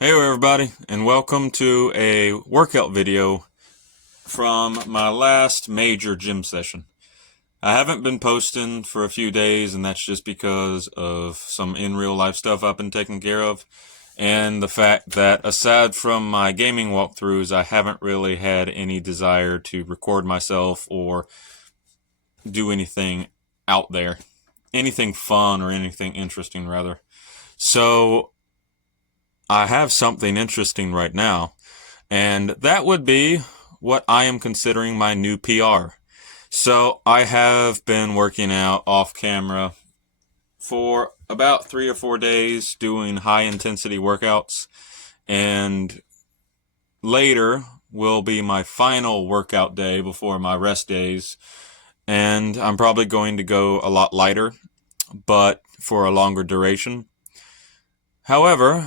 Hey everybody, and welcome to a workout video from my last major gym session. I haven't been posting for a few days, and that's just because of some in real life stuff I've been taking care of, and the fact that aside from my gaming walkthroughs, I haven't really had any desire to record myself or do anything out there. Anything fun or anything interesting, rather. So, I have something interesting right now. And that would be what I am considering my new PR. So I have been working out off camera for about 3 or 4 days doing high intensity workouts. And later will be my final workout day before my rest days. And I'm probably going to go a lot lighter, but for a longer duration. However,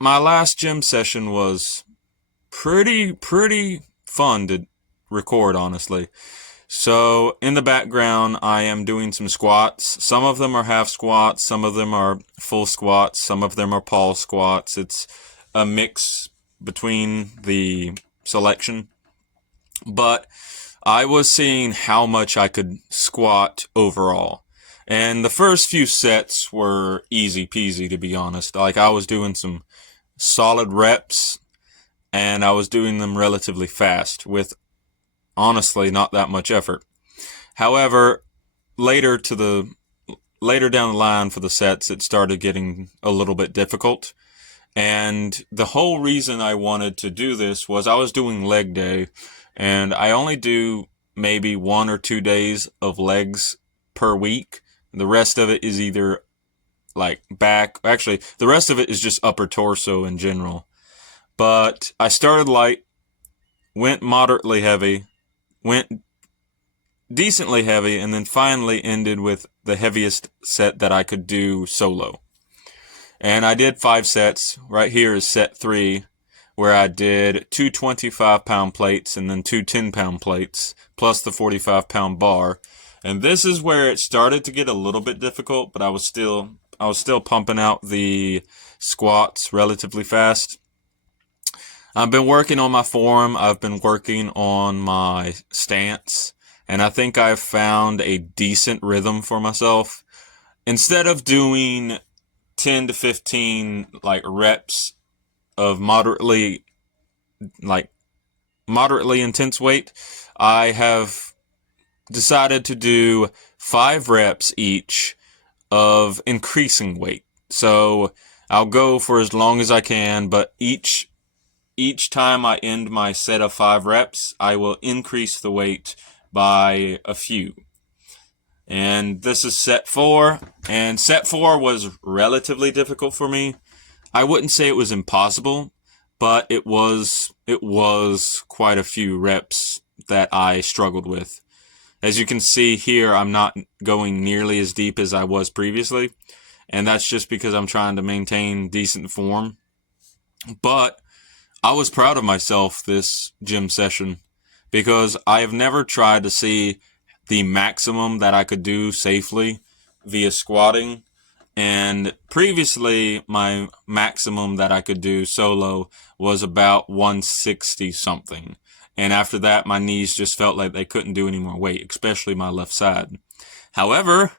my last gym session was pretty fun to record, honestly. So in the background, I am doing some squats. Some of them are half squats, some of them are full squats, some of them are pause squats. It's a mix between the selection. But I was seeing how much I could squat overall. And the first few sets were easy peasy, to be honest. Like, I was doing some solid reps and I was doing them relatively fast with honestly not that much effort. However, later to the later down the line for the sets, it started getting a little bit difficult. And the whole reason I wanted to do this was I was doing leg day, and I only do maybe 1 or 2 days of legs per week. The rest of it is either like back, actually, the rest of it is just upper torso in general. But I started light, went moderately heavy, went decently heavy, and then finally ended with the heaviest set that I could do solo. And I did 5 sets. Right here is set 3, where I did two 25-pound plates and then two 10-pound plates, plus the 45-pound bar. And this is where it started to get a little bit difficult, but I was still pumping out the squats relatively fast. I've been working on my form. I've been working on my stance, and I think I've found a decent rhythm for myself. Instead of doing 10 to 15 like reps of moderately intense weight, I have decided to do 5 reps each of increasing weight. So I'll go for as long as I can, but each time I end my set of 5 reps, I will increase the weight by a few. And this is set 4, and set 4 was relatively difficult for me. I wouldn't say it was impossible, but it was quite a few reps that I struggled with. As you can see here, I'm not going nearly as deep as I was previously, and that's just because I'm trying to maintain decent form. But I was proud of myself this gym session because I have never tried to see the maximum that I could do safely via squatting. And previously, my maximum that I could do solo was about 160 something. And after that, my knees just felt like they couldn't do any more weight, especially my left side. However,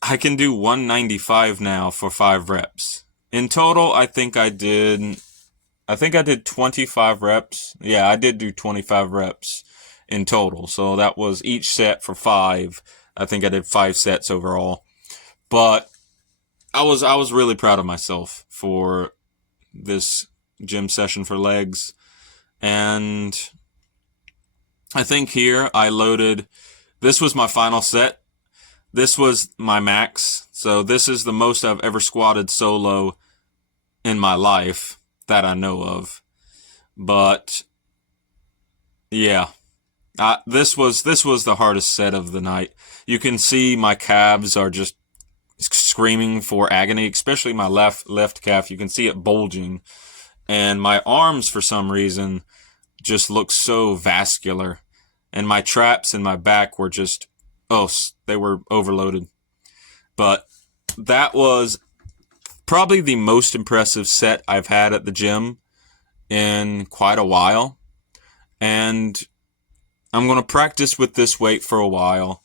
I can do 195 now for 5 reps. In total, I think I did 25 reps. Yeah, I did do 25 reps in total. So that was each set for 5. I think I did 5 sets overall. But I was really proud of myself for this gym session for legs. And I think here I loaded, this was my final set. This was my max. So this is the most I've ever squatted solo in my life that I know of. But yeah, this was the hardest set of the night. You can see my calves are just screaming for agony, especially my left calf. You can see it bulging, and my arms for some reason just look so vascular, and my traps in my back were just they were overloaded. But that was probably the most impressive set I've had at the gym in quite a while. And I'm going to practice with this weight for a while.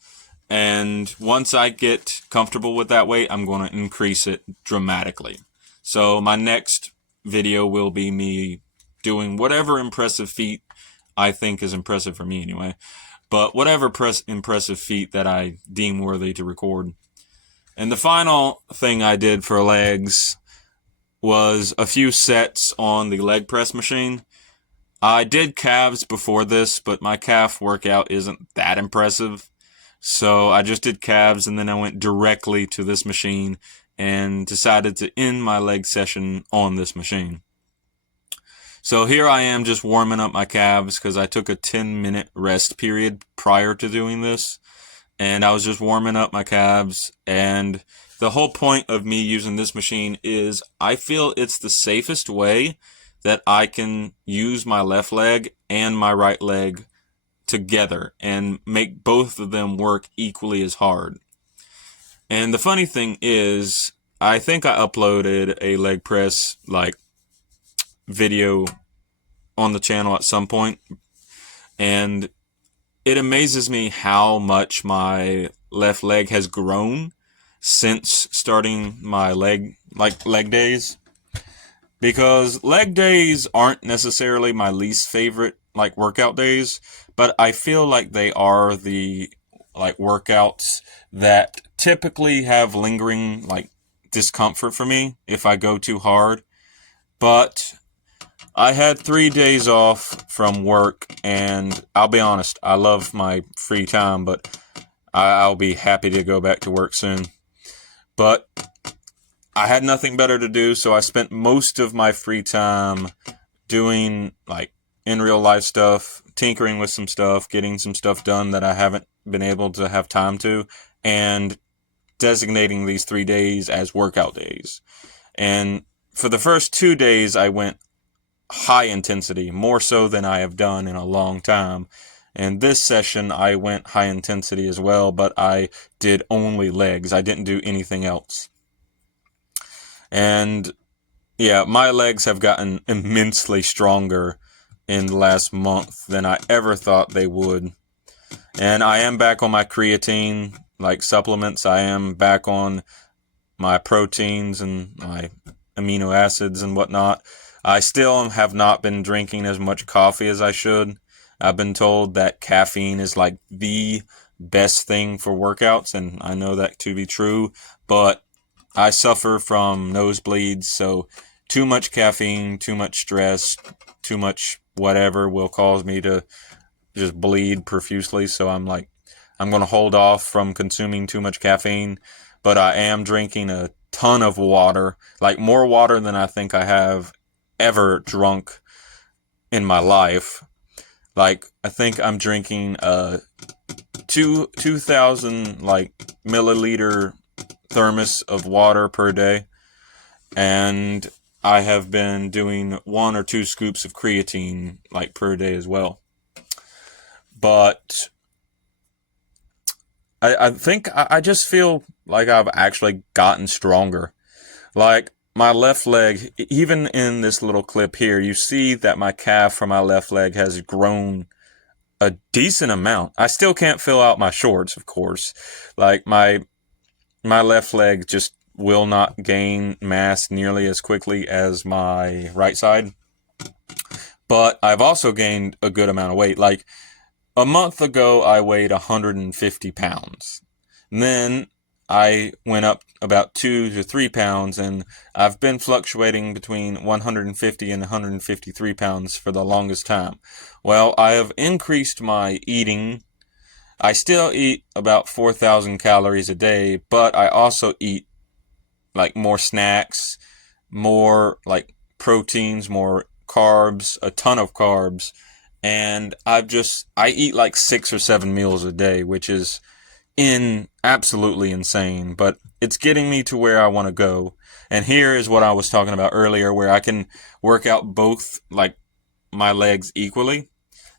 And once I get comfortable with that weight, I'm going to increase it dramatically. So my next video will be me doing whatever impressive feat I think is impressive for me anyway. But whatever impressive feat that I deem worthy to record. And the final thing I did for legs was a few sets on the leg press machine. I did calves before this, but my calf workout isn't that impressive. So I just did calves, and then I went directly to this machine and decided to end my leg session on this machine. So here I am just warming up my calves because I took a 10-minute rest period prior to doing this. And I was just warming up my calves. And the whole point of me using this machine is I feel it's the safest way that I can use my left leg and my right leg together and make both of them work equally as hard. And the funny thing is, I think I uploaded a leg press video on the channel at some point, and it amazes me how much my left leg has grown since starting my leg days. Because leg days aren't necessarily my least favorite workout days, but I feel like they are the workouts that typically have lingering discomfort for me if I go too hard. But I had 3 days off from work, and I'll be honest, I love my free time, but I'll be happy to go back to work soon. But I had nothing better to do, so I spent most of my free time doing in real life stuff, tinkering with some stuff, getting some stuff done that I haven't been able to have time to, and designating these 3 days as workout days. And for the first 2 days, I went high intensity, more so than I have done in a long time. And this session, I went high intensity as well, but I did only legs. I didn't do anything else. And yeah, my legs have gotten immensely stronger in the last month than I ever thought they would. And I am back on my creatine, supplements. I am back on my proteins and my amino acids and whatnot. I still have not been drinking as much coffee as I should. I've been told that caffeine is the best thing for workouts, and I know that to be true, but I suffer from nosebleeds, so too much caffeine, too much stress, too much whatever will cause me to just bleed profusely. So I'm going to hold off from consuming too much caffeine, but I am drinking a ton of water, more water than I think I have ever drunk in my life. I think I'm drinking a 2,000 milliliter thermos of water per day, and I have been doing 1 or 2 scoops of creatine per day as well. But I think I just feel like I've actually gotten stronger. My left leg, even in this little clip here, you see that my calf for my left leg has grown a decent amount. I still can't fill out my shorts, of course. My left leg just will not gain mass nearly as quickly as my right side. But I've also gained a good amount of weight. A month ago, I weighed 150 pounds. And then I went up about 2 to 3 pounds, and I've been fluctuating between 150 and 153 pounds for the longest time. Well, I have increased my eating. I still eat about 4,000 calories a day, but I also eat more snacks, more proteins, more carbs, a ton of carbs, and I eat 6 or 7 meals a day, which is absolutely insane, but it's getting me to where I want to go. And here is what I was talking about earlier, where I can work out both my legs equally.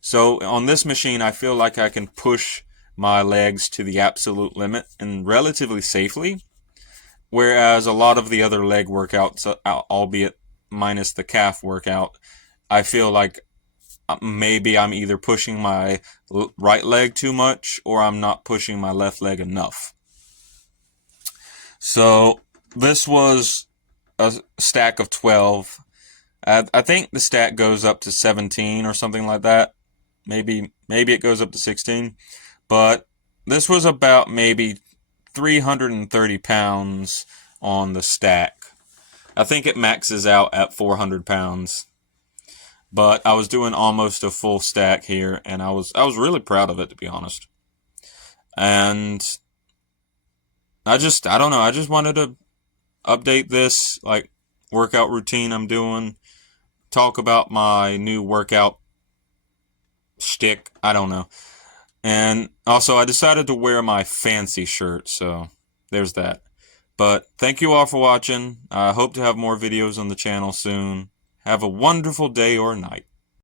So on this machine, I feel like I can push my legs to the absolute limit and relatively safely. Whereas a lot of the other leg workouts, albeit minus the calf workout, I feel like maybe I'm either pushing my right leg too much or I'm not pushing my left leg enough. So this was a stack of 12. I think the stack goes up to 17 or something like that. Maybe it goes up to 16. But this was about maybe 330 pounds on the stack. I think it maxes out at 400 pounds. But I was doing almost a full stack here, and I was really proud of it, to be honest. And I don't know, I just wanted to update this like workout routine I'm doing, talk about my new workout shtick, I don't know. And also I decided to wear my fancy shirt, so there's that. But thank you all for watching. I hope to have more videos on the channel soon. Have a wonderful day or night.